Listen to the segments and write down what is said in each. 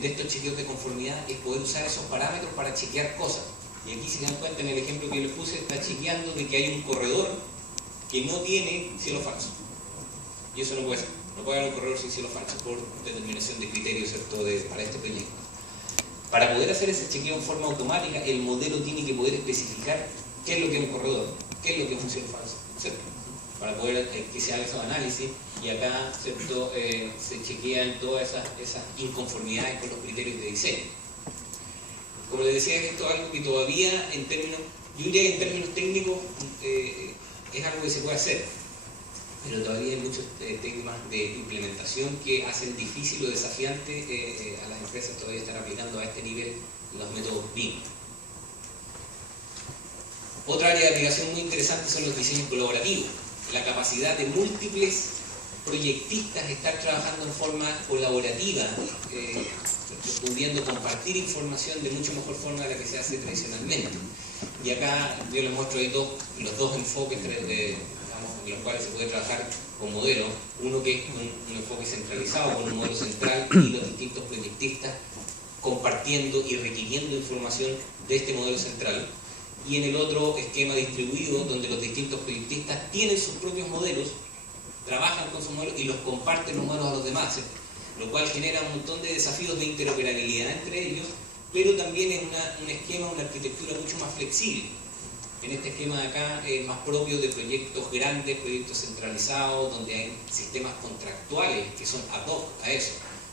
de estos chequeos de conformidad es poder usar esos parámetros para chequear cosas. Y aquí, si se dan cuenta, en el ejemplo que yo les puse, está chequeando de que hay un corredor que no tiene cielo falso. Y eso no puede ser. No puede haber un corredor sin cielo falso por determinación de criterios, ¿cierto?, para este proyecto. Para poder hacer ese chequeo en forma automática, el modelo tiene que poder especificar qué es lo que es un corredor, qué es lo que es un cielo falso, ¿cierto? Para poder que se haga esos análisis, y acá, ¿cierto?, se chequean todas esas inconformidades con los criterios de diseño. Como les decía, esto es algo que todavía en términos, yo diría que en términos técnicos es algo que se puede hacer, pero todavía hay muchos temas de implementación que hacen difícil o desafiante a las empresas todavía estar aplicando a este nivel los métodos BIM. Otra área de aplicación muy interesante son los diseños colaborativos, la capacidad de múltiples proyectistas estar trabajando en forma colaborativa, pudiendo compartir información de mucho mejor forma de la que se hace tradicionalmente. Y acá yo les muestro ahí los dos enfoques en los cuales se puede trabajar con modelos. Uno que es un enfoque centralizado, con un modelo central, y los distintos proyectistas compartiendo y requiriendo información de este modelo central. Y en el otro esquema distribuido, donde los distintos proyectistas tienen sus propios modelos, trabajan con sus modelos y los comparten los modelos a los demás, lo cual genera un montón de desafíos de interoperabilidad entre ellos, pero también es un esquema, una arquitectura mucho más flexible. En este esquema de acá es más propio de proyectos grandes, proyectos centralizados, donde hay sistemas contractuales que son ad hoc a eso,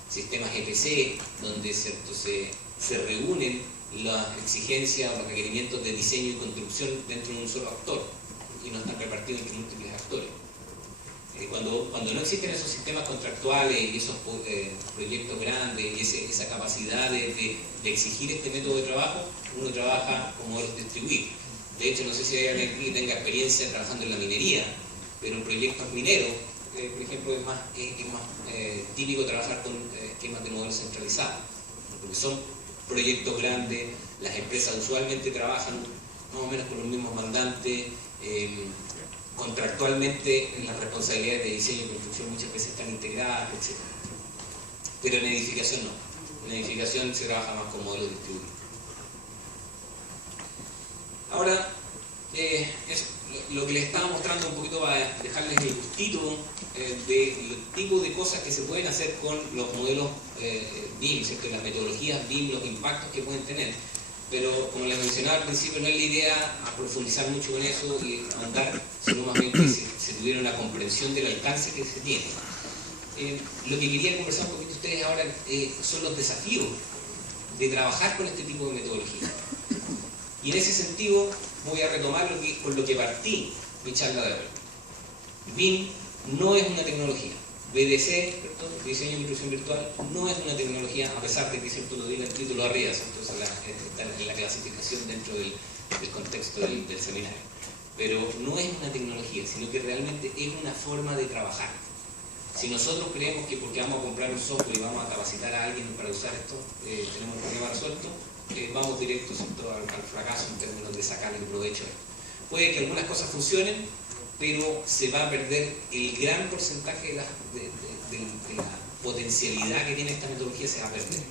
sistemas EPC, donde se reúnen las exigencias o los requerimientos de diseño y construcción dentro de un solo actor y no están repartidos entre múltiples actores. Cuando no existen esos sistemas contractuales y esos proyectos grandes y esa capacidad de exigir este método de trabajo, uno trabaja con modelos distribuidos. De hecho, no sé si hay alguien aquí que tenga experiencia trabajando en la minería, pero en proyectos mineros, por ejemplo, es más típico trabajar con esquemas de modelos centralizados, porque son proyectos grandes, las empresas usualmente trabajan más o menos con los mismos mandantes, contractualmente en las responsabilidades de diseño y construcción muchas veces están integradas, etc. Pero en edificación no. En edificación se trabaja más con modelos distribuidos. Ahora, lo que les estaba mostrando un poquito para dejarles el gustito de los tipos de cosas que se pueden hacer con los modelos BIM, ¿cierto? Las metodologías BIM, los impactos que pueden tener. Pero como les mencionaba al principio, no es la idea a profundizar mucho con eso y andar, sino más bien que se tuviera una comprensión del alcance que se tiene. Lo que quería conversar un poquito ustedes ahora son los desafíos de trabajar con este tipo de metodología. Y en ese sentido voy a retomar con lo que partí mi charla de hoy. BIM no es una tecnología. BDC, ¿cierto? Diseño y construcción virtual, no es una tecnología, a pesar de que cierto lo diga el título arriba, entonces está en la clasificación dentro del contexto del seminario. Pero no es una tecnología, sino que realmente es una forma de trabajar. Si nosotros creemos que porque vamos a comprar un software y vamos a capacitar a alguien para usar esto, tenemos el problema resuelto, vamos directo, ¿cierto?, al fracaso en términos de sacarle provecho. Puede que algunas cosas funcionen, pero se va a perder el gran porcentaje de la potencialidad que tiene esta metodología, se va a perder.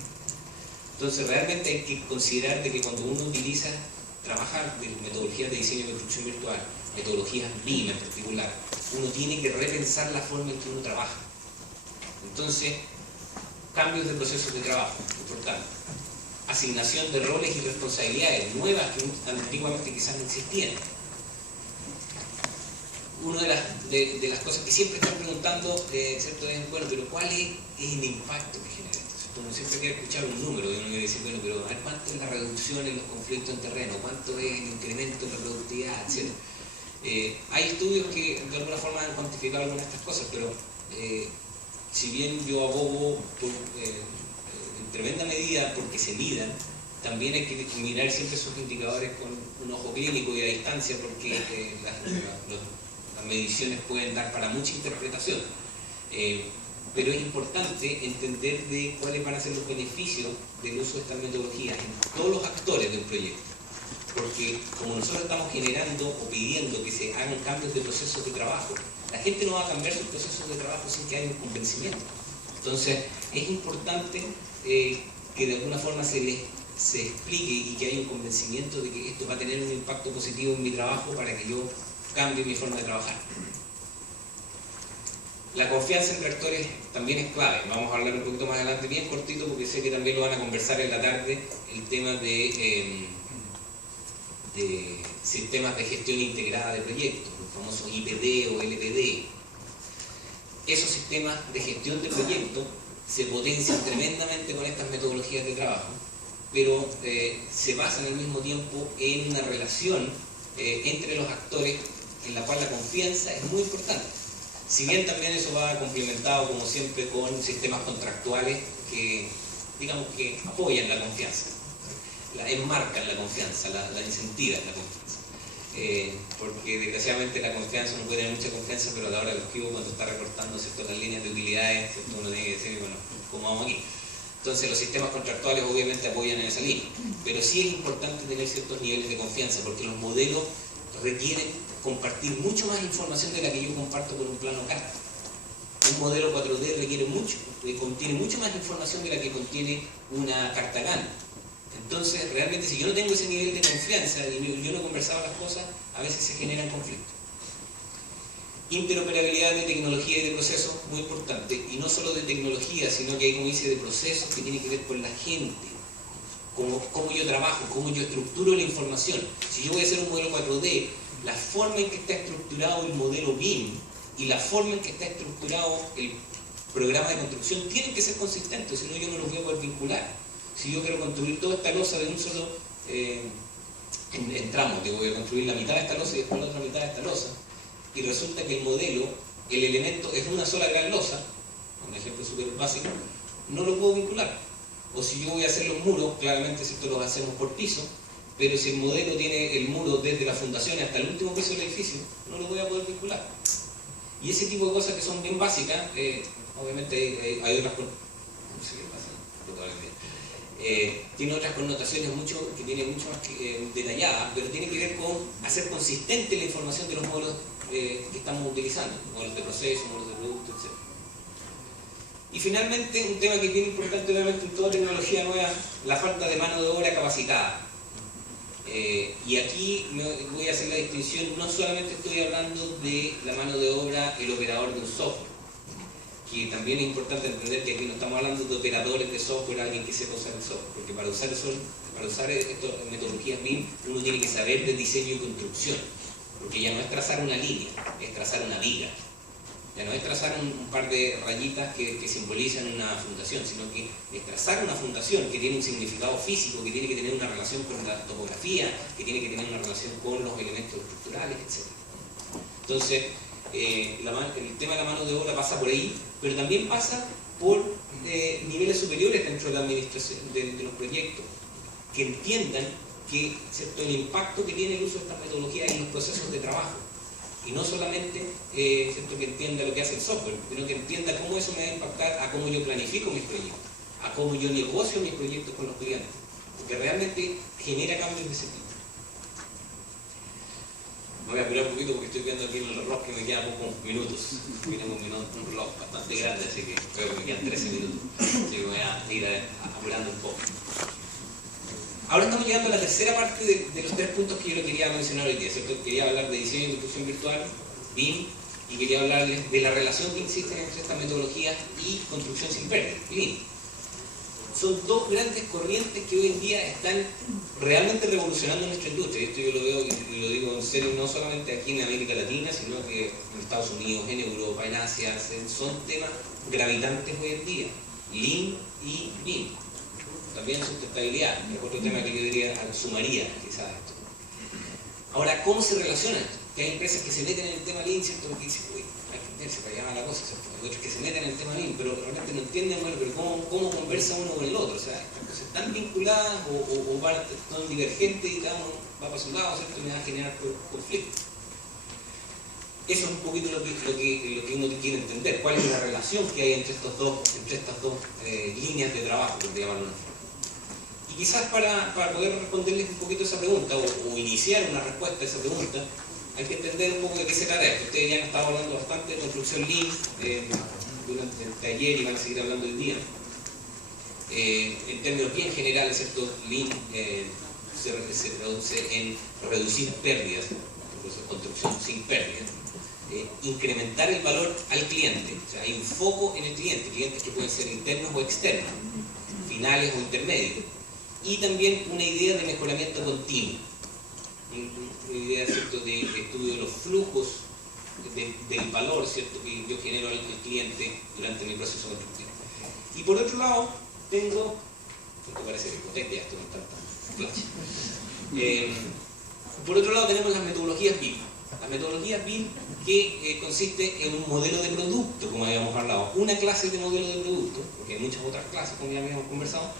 Entonces realmente hay que considerar de que cuando uno utiliza, trabajar de metodologías de diseño y construcción virtual, metodologías BIM en particular, uno tiene que repensar la forma en que uno trabaja. Entonces, cambios de procesos de trabajo, importante. Asignación de roles y responsabilidades nuevas que antiguamente quizás no existían. Una de las cosas que siempre están preguntando, ¿cierto?, es, bueno, pero ¿cuál es el impacto que genera esto? Uno siempre quiere escuchar un número y uno quiere decir, bueno, pero a ver, ¿cuánto es la reducción en los conflictos en terreno? ¿Cuánto es el incremento en la productividad? Etcétera. Hay estudios que de alguna forma han cuantificado algunas de estas cosas, pero si bien yo abogo por, en tremenda medida porque se midan, también hay que mirar siempre esos indicadores con un ojo clínico y a distancia, porque las mediciones pueden dar para mucha interpretación. Pero es importante entender de cuáles van a ser los beneficios del uso de estas metodologías en todos los actores del proyecto. Porque como nosotros estamos generando o pidiendo que se hagan cambios de procesos de trabajo, la gente no va a cambiar sus procesos de trabajo sin que haya un convencimiento. Entonces es importante que de alguna forma se explique y que haya un convencimiento de que esto va a tener un impacto positivo en mi trabajo para que yo cambie mi forma de trabajar. La confianza entre actores también es clave. Vamos a hablar un poquito más adelante, bien cortito, porque sé que también lo van a conversar en la tarde, el tema de sistemas de gestión integrada de proyectos, los famosos IPD o LPD. Esos sistemas de gestión de proyectos se potencian tremendamente con estas metodologías de trabajo, pero se basan al mismo tiempo en una relación entre los actores en la cual la confianza es muy importante. Si bien también eso va complementado, como siempre, con sistemas contractuales que, digamos, que apoyan la confianza, enmarcan la confianza, la incentivan la confianza. Porque desgraciadamente la confianza, uno puede tener mucha confianza, pero a la hora del objetivo, cuando está recortando, ¿cierto?, las líneas de utilidades, ¿cierto?, uno tiene que decir, bueno, ¿cómo vamos aquí? Entonces los sistemas contractuales obviamente apoyan en esa línea, pero sí es importante tener ciertos niveles de confianza, porque los modelos requieren compartir mucho más información de la que yo comparto con un plano carta. Un modelo 4D requiere mucho, contiene mucho más información de la que contiene una carta GAN. Entonces, realmente, si yo no tengo ese nivel de confianza y yo no he conversado las cosas, a veces se generan conflictos. Interoperabilidad de tecnología y de procesos, muy importante, y no solo de tecnología, sino que hay, como dice, de procesos que tienen que ver con la gente, cómo yo trabajo, cómo yo estructuro la información. Si yo voy a hacer un modelo 4D, la forma en que está estructurado el modelo BIM y la forma en que está estructurado el programa de construcción tienen que ser consistentes, si no yo no los voy a poder vincular. Si yo quiero construir toda esta losa de un solo en tramos, digo, voy a construir la mitad de esta losa y después la otra mitad de esta losa, y resulta que el modelo, el elemento es una sola gran losa, un ejemplo súper básico, no lo puedo vincular. O si yo voy a hacer los muros, claramente esto los hacemos por piso, pero si el modelo tiene el muro desde la fundación hasta el último piso del edificio, no lo voy a poder vincular. Y ese tipo de cosas que son bien básicas, obviamente hay otras cosas, no sé qué pasa, probablemente. Tiene otras connotaciones que tienen mucho más detalladas, pero tiene que ver con hacer consistente la información de los modelos que estamos utilizando, modelos de proceso, modelos de producto, etc. Y finalmente, un tema que es bien importante obviamente en toda tecnología nueva, la falta de mano de obra capacitada. Y aquí voy a hacer la distinción, no solamente estoy hablando de la mano de obra, el operador de un software, que también es importante entender que aquí no estamos hablando de operadores de software, alguien que sepa usar el software, porque para usar estas metodologías BIM uno tiene que saber de diseño y construcción, porque ya no es trazar una línea, es trazar una viga. Ya no es trazar un par de rayitas que simbolizan una fundación, sino que es trazar una fundación que tiene un significado físico, que tiene que tener una relación con la topografía, que tiene que tener una relación con los elementos estructurales, etc. Entonces, el tema de la mano de obra pasa por ahí, pero también pasa por niveles superiores dentro de la administración de los proyectos, que entiendan que, ¿cierto?, el impacto que tiene el uso de estas metodologías en los procesos de trabajo. Y no solamente ¿cierto?, que entienda lo que hace el software, sino que entienda cómo eso me va a impactar a cómo yo planifico mis proyectos, a cómo yo negocio mis proyectos con los clientes, porque realmente genera cambios de ese tipo. Me voy a apurar un poquito porque estoy viendo aquí en el reloj que me quedan pocos minutos. Tenemos un reloj bastante grande, así que creo que me quedan 13 minutos. Así que me voy a ir apurando un poco. Ahora estamos llegando a la tercera parte de los 3 puntos que yo le quería mencionar hoy día, ¿cierto? Quería hablar de diseño y construcción virtual, BIM, y quería hablarles de la relación que existe entre estas metodologías y construcción sin pérdida, Lean. Son dos grandes corrientes que hoy en día están realmente revolucionando nuestra industria. Esto yo lo veo y lo digo en serio, no solamente aquí en América Latina, sino que en Estados Unidos, en Europa, en Asia, son temas gravitantes hoy en día, Lean y BIM. También sustentabilidad, es otro tema que yo diría, sumaría quizás esto. Ahora, ¿cómo se relaciona esto? Que hay empresas que se meten en el tema Lean, ¿cierto? Porque dicen, uy, hay que meterse para allá va la cosa, ¿cierto? Hay otros que se meten en el tema Lean, pero realmente no entienden, bueno, pero ¿cómo conversa uno con el otro? O sea, estas cosas están vinculadas o son divergentes y cada uno va para su lado, ¿cierto? Y me va a generar conflicto. Eso es un poquito lo que uno quiere entender, cuál es la relación que hay entre estas dos líneas de trabajo, por llamarlo de una forma. Y quizás para poder responderles un poquito esa pregunta o iniciar una respuesta a esa pregunta, hay que entender un poco de qué se trata esto. Ustedes ya han estado hablando bastante de construcción Lean durante el taller y van a seguir hablando hoy día. En términos bien generales, ¿cierto? Lean se traduce en reducir pérdidas, entonces construcción sin pérdidas, incrementar el valor al cliente, o sea, hay un foco en el cliente, clientes que pueden ser internos o externos, finales o intermedios, y también una idea de mejoramiento continuo, una idea, ¿cierto?, de estudio de los flujos del valor, ¿cierto?, que yo genero al cliente durante mi proceso constructivo. Y por otro lado, tengo, esto parece que ya esto no está tan flash. Por otro lado tenemos las metodologías BIM. Las metodologías BIM que consiste en un modelo de producto, como habíamos hablado, una clase de modelo de producto, porque hay muchas otras clases, como ya habíamos conversado.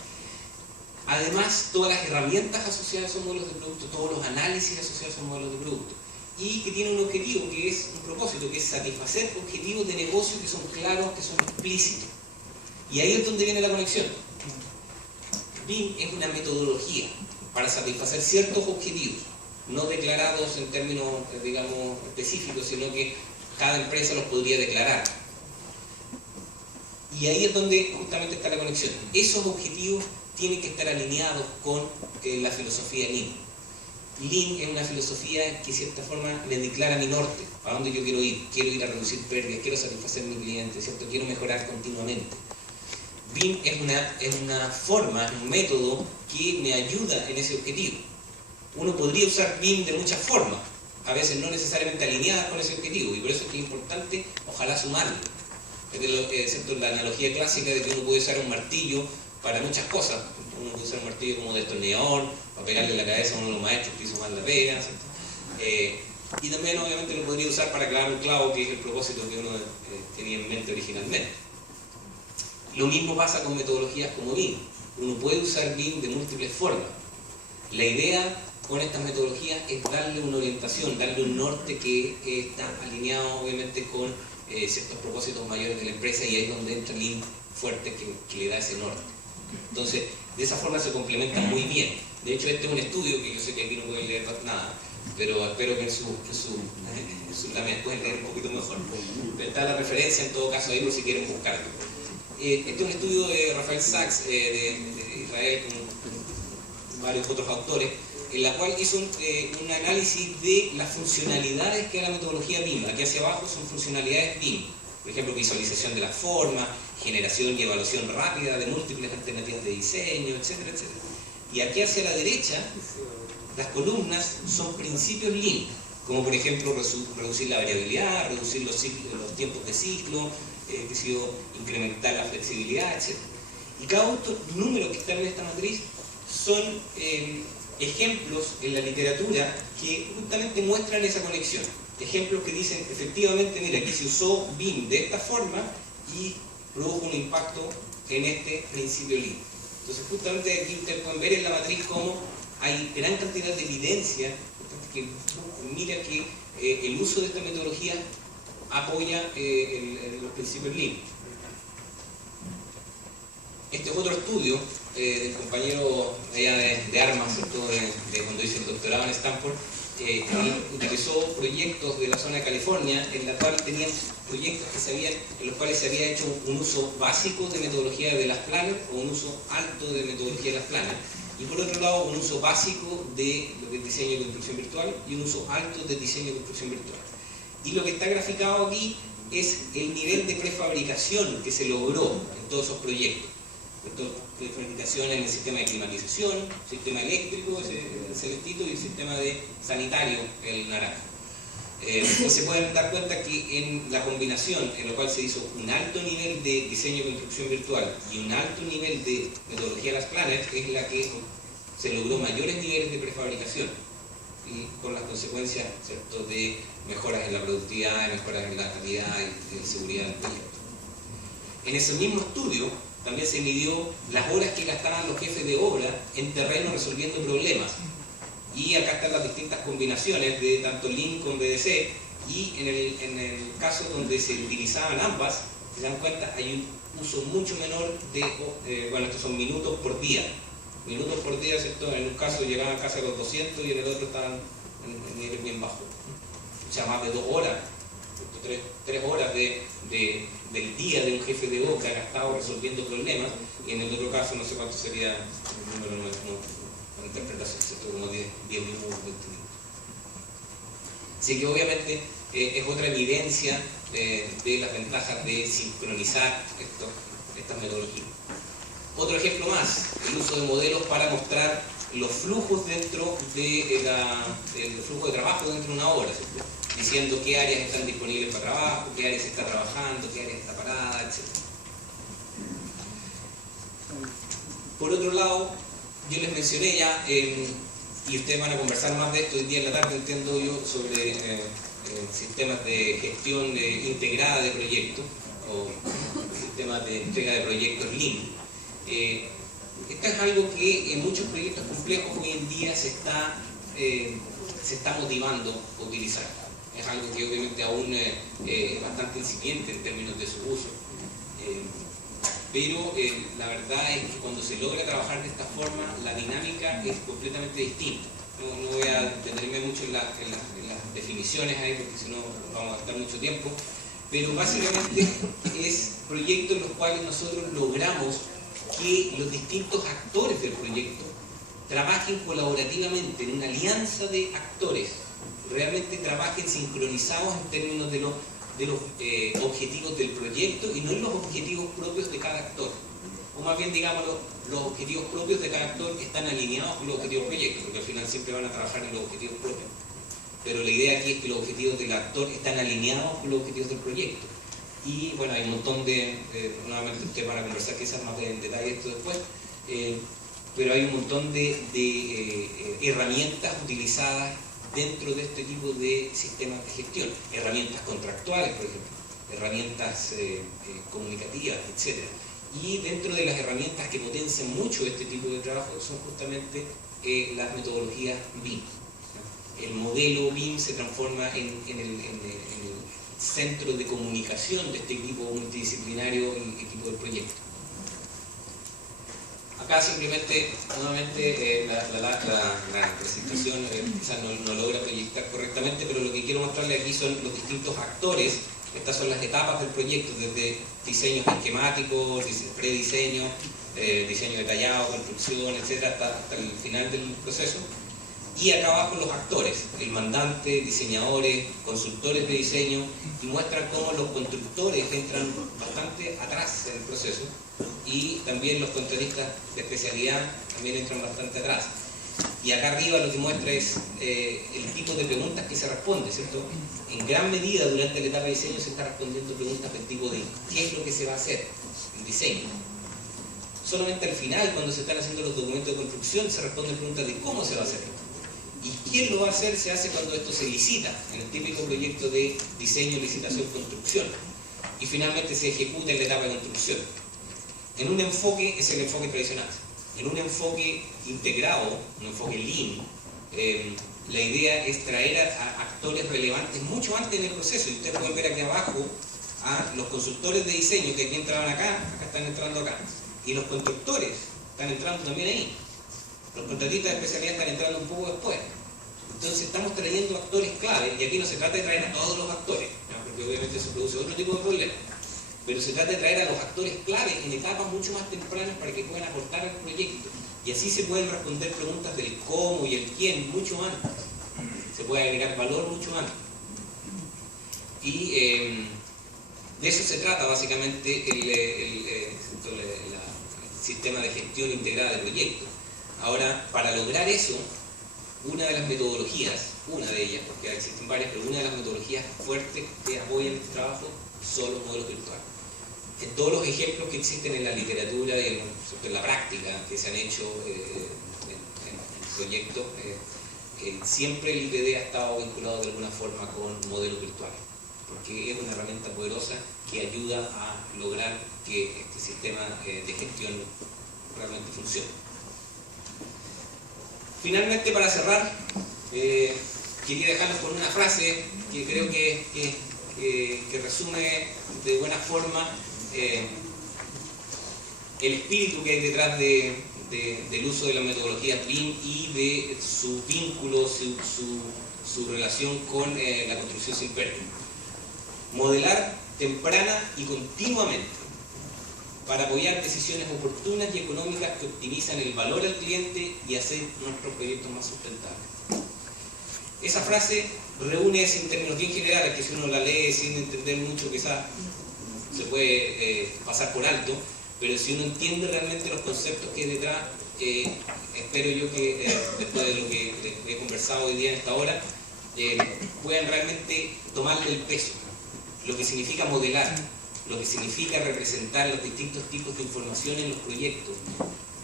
Además, todas las herramientas asociadas a esos modelos de producto, todos los análisis asociados a esos modelos de producto, y que tiene un objetivo, que es un propósito, que es satisfacer objetivos de negocio que son claros, que son explícitos. Y ahí es donde viene la conexión. BIM es una metodología para satisfacer ciertos objetivos, no declarados en términos, digamos, específicos, sino que cada empresa los podría declarar. Y ahí es donde justamente está la conexión. Esos objetivos tienen que estar alineados con la filosofía Lean. Lean es una filosofía que de cierta forma me declara mi norte, para dónde yo quiero ir a reducir pérdidas, quiero satisfacer a mi cliente, ¿cierto? Quiero mejorar continuamente. BIM es una forma, un método que me ayuda en ese objetivo. Uno podría usar BIM de muchas formas, a veces no necesariamente alineadas con ese objetivo, y por eso es que es importante, ojalá, sumarlo. Excepto la analogía clásica de que uno puede usar un martillo para muchas cosas. Uno puede usar un martillo como destornillador, para pegarle en la cabeza a uno de los maestros que hizo mal la pega, y también obviamente lo podría usar para clavar un clavo, que es el propósito que uno tenía en mente originalmente. Lo mismo pasa con metodologías como BIM. Uno puede usar BIM de múltiples formas. La idea con estas metodologías es darle una orientación, darle un norte que está alineado obviamente con ciertos propósitos mayores de la empresa, y ahí es donde entra Lean fuerte que le da ese norte. Entonces, de esa forma se complementan muy bien. De hecho, este es un estudio que yo sé que aquí no pueden leer nada, pero espero que en su lámina pueden leer un poquito mejor. Está la referencia en todo caso ahí por si quieren buscarlo. Este es un estudio de Rafael Sachs de Israel con varios otros autores, en la cual hizo un análisis de las funcionalidades que da la metodología BIM. Aquí hacia abajo son funcionalidades BIM, por ejemplo, visualización de la forma, generación y evaluación rápida de múltiples alternativas de diseño, etcétera, etcétera. Y aquí hacia la derecha, las columnas son principios Lean, como por ejemplo reducir la variabilidad, reducir los tiempos de ciclo, incrementar la flexibilidad, etc. Y cada número que está en esta matriz son ejemplos en la literatura que justamente muestran esa conexión. Ejemplos que dicen, efectivamente, mira, aquí se usó BIM de esta forma y produjo un impacto en este principio Lean. Entonces, justamente aquí ustedes pueden ver en la matriz cómo hay gran cantidad de evidencia que mira que el uso de esta metodología apoya los principios Lean. Este es otro estudio del compañero allá de armas, ¿cierto? de cuando hice el doctorado en Stanford. Él utilizó proyectos de la zona de California, en la cual tenían proyectos en los cuales se había hecho un uso básico de metodología de las Planner o un uso alto de metodología de las Planner, y por otro lado un uso básico de lo que es diseño y construcción virtual y un uso alto de diseño y construcción virtual. Y lo que está graficado aquí es el nivel de prefabricación que se logró en todos esos proyectos. Prefabricación en el sistema de climatización, sistema eléctrico, el celestito, y el sistema de sanitario, el naranja. Y se pueden dar cuenta que en la combinación en la cual se hizo un alto nivel de diseño y construcción virtual y un alto nivel de metodología de las Planners, es la que se logró mayores niveles de prefabricación, y con las consecuencias, ¿cierto?, de mejoras en la productividad, mejoras en la calidad y seguridad del proyecto. En ese mismo estudio también se midió las horas que gastaban los jefes de obra en terreno resolviendo problemas. Y acá están las distintas combinaciones de tanto Lean con BDC, y en el caso donde se utilizaban ambas, se dan cuenta, hay un uso mucho menor de, bueno, estos son minutos por día. Minutos por día, ¿cierto? En un caso llegaban casi a los 200 y en el otro estaban en niveles bien bajos. O sea, más de 2 horas 3 horas del día de un jefe de obra que ha gastado resolviendo problemas, y en el otro caso no sé cuánto sería el número, no interpretación, ¿cierto? Como 10 minutos, 20 minutos. Así que obviamente es otra evidencia de las ventajas de sincronizar estas metodologías. Otro ejemplo más, el uso de modelos para mostrar los flujos dentro del flujo de trabajo dentro de una obra, ¿cierto? Diciendo qué áreas están disponibles para trabajo, qué áreas se está trabajando, qué áreas está parada, etc. Por otro lado, yo les mencioné ya, y ustedes van a conversar más de esto hoy día en la tarde, entiendo yo, sobre sistemas de gestión integrada de proyectos o sistemas de entrega de proyectos Lean. Esto es algo que en muchos proyectos complejos hoy en día se está motivando a utilizar. Es algo que obviamente aún es bastante incipiente en términos de su uso. Pero la verdad es que cuando se logra trabajar de esta forma, la dinámica es completamente distinta. No voy a detenerme mucho en las definiciones ahí, porque si no vamos a gastar mucho tiempo, pero básicamente es proyectos en los cuales nosotros logramos que los distintos actores del proyecto trabajen colaborativamente en una alianza de actores, realmente trabajen sincronizados en términos de los objetivos del proyecto y no en los objetivos propios de cada actor. O más bien, digamos, los objetivos propios de cada actor están alineados con los objetivos del proyecto, porque al final siempre van a trabajar en los objetivos propios. Pero la idea aquí es que los objetivos del actor están alineados con los objetivos del proyecto. Y bueno, hay un montón nuevamente ustedes van a conversar quizás más en detalle esto después, pero hay un montón de herramientas utilizadas dentro de este tipo de sistemas de gestión, herramientas contractuales, por ejemplo, herramientas comunicativas, etc. Y dentro de las herramientas que potencian mucho este tipo de trabajo son justamente las metodologías BIM. El modelo BIM se transforma en el centro de comunicación de este equipo multidisciplinario, el equipo del proyecto. Acá simplemente, nuevamente, la presentación quizás no logra proyectar correctamente, pero lo que quiero mostrarles aquí son los distintos actores. Estas son las etapas del proyecto, desde diseños esquemáticos, prediseño, diseño detallado, construcción, etc., hasta el final del proceso. Y acá abajo los actores, el mandante, diseñadores, consultores de diseño, y muestran cómo los constructores entran bastante atrás en el proceso, y también los contratistas de especialidad también entran bastante atrás. Y acá arriba lo que muestra es el tipo de preguntas que se responde, ¿cierto? En gran medida durante la etapa de diseño se está respondiendo preguntas del tipo de ¿qué es lo que se va a hacer? El diseño. Solamente al final, cuando se están haciendo los documentos de construcción, se responden preguntas de cómo se va a hacer. ¿Y quién lo va a hacer? Se hace cuando esto se licita, en el típico proyecto de diseño, licitación, construcción. Y finalmente se ejecuta en la etapa de construcción. En un enfoque, es el enfoque tradicional. En un enfoque integrado, un enfoque Lean, la idea es traer a actores relevantes mucho antes en el proceso. Y ustedes pueden ver aquí abajo a los consultores de diseño que aquí entraban acá están entrando acá. Y los constructores están entrando también ahí. Los contratistas de especialidad están entrando un poco después. Entonces estamos trayendo actores clave, y aquí no se trata de traer a todos los actores, ¿no? Porque obviamente eso produce otro tipo de problemas, pero se trata de traer a los actores clave en etapas mucho más tempranas para que puedan aportar al proyecto, y así se pueden responder preguntas del cómo y el quién mucho antes, se puede agregar valor mucho antes. Y de eso se trata básicamente el sistema de gestión integrada de proyectos. Ahora, para lograr eso, una de las metodologías, una de ellas, porque existen varias, pero una de las metodologías fuertes que apoyan este trabajo son los modelos virtuales. En todos los ejemplos que existen en la literatura y en la práctica que se han hecho en proyectos, siempre el IPD ha estado vinculado de alguna forma con modelos virtuales, porque es una herramienta poderosa que ayuda a lograr que este sistema de gestión realmente funcione. Finalmente, para cerrar, quería dejarlos con una frase que creo que resume de buena forma el espíritu que hay detrás del uso de la metodología BIM y de su vínculo, su relación con la construcción sin pérdida. modelar temprana y continuamente para apoyar decisiones oportunas y económicas que optimizan el valor al cliente y hacer nuestros proyectos más sustentables. Esa frase reúne eso en términos bien generales, que si uno la lee sin entender mucho quizás se puede pasar por alto, pero si uno entiende realmente los conceptos que hay detrás, espero yo que después de lo que he conversado hoy día en esta hora, puedan realmente tomarle el peso, lo que significa modelar, lo que significa representar los distintos tipos de información en los proyectos,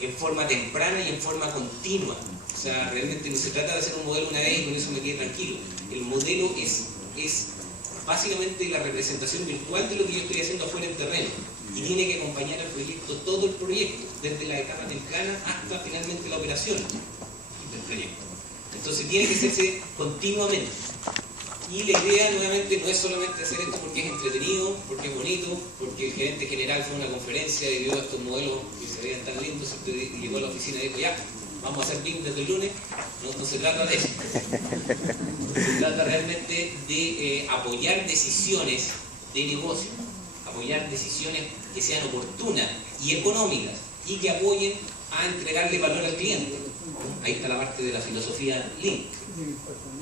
en forma temprana y en forma continua. O sea, realmente no se trata de hacer un modelo una vez y con eso me quede tranquilo. El modelo es básicamente la representación virtual de lo que yo estoy haciendo afuera en terreno, y tiene que acompañar al proyecto, todo el proyecto, desde la etapa temprana hasta finalmente la operación del proyecto. Entonces tiene que hacerse continuamente. Y la idea, nuevamente, no es solamente hacer esto porque es entretenido, porque es bonito, porque el gerente general fue a una conferencia y vio estos modelos que se veían tan lindos y llegó a la oficina y dijo, ya, vamos a hacer BIM desde el lunes. No se trata de eso. Se trata realmente de apoyar decisiones de negocio, apoyar decisiones que sean oportunas y económicas y que apoyen a entregarle valor al cliente. Ahí está la parte de la filosofía Lean.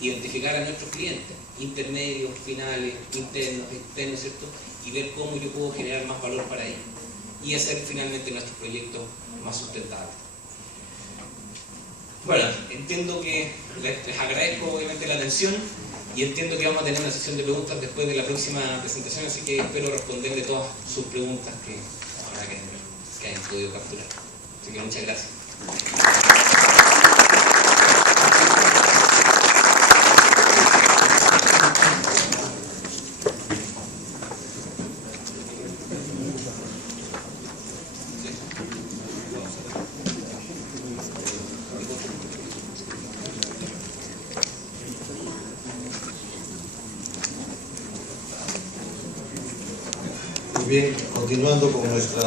Identificar a nuestros clientes, intermedios, finales, internos, externos, ¿cierto? Y ver cómo yo puedo generar más valor para ellos y hacer finalmente nuestros proyectos más sustentables. Bueno, entiendo que les agradezco obviamente la atención y entiendo que vamos a tener una sesión de preguntas después de la próxima presentación, así que espero responderle todas sus preguntas que hayan podido capturar. Así que muchas gracias. Bien, continuando con nuestra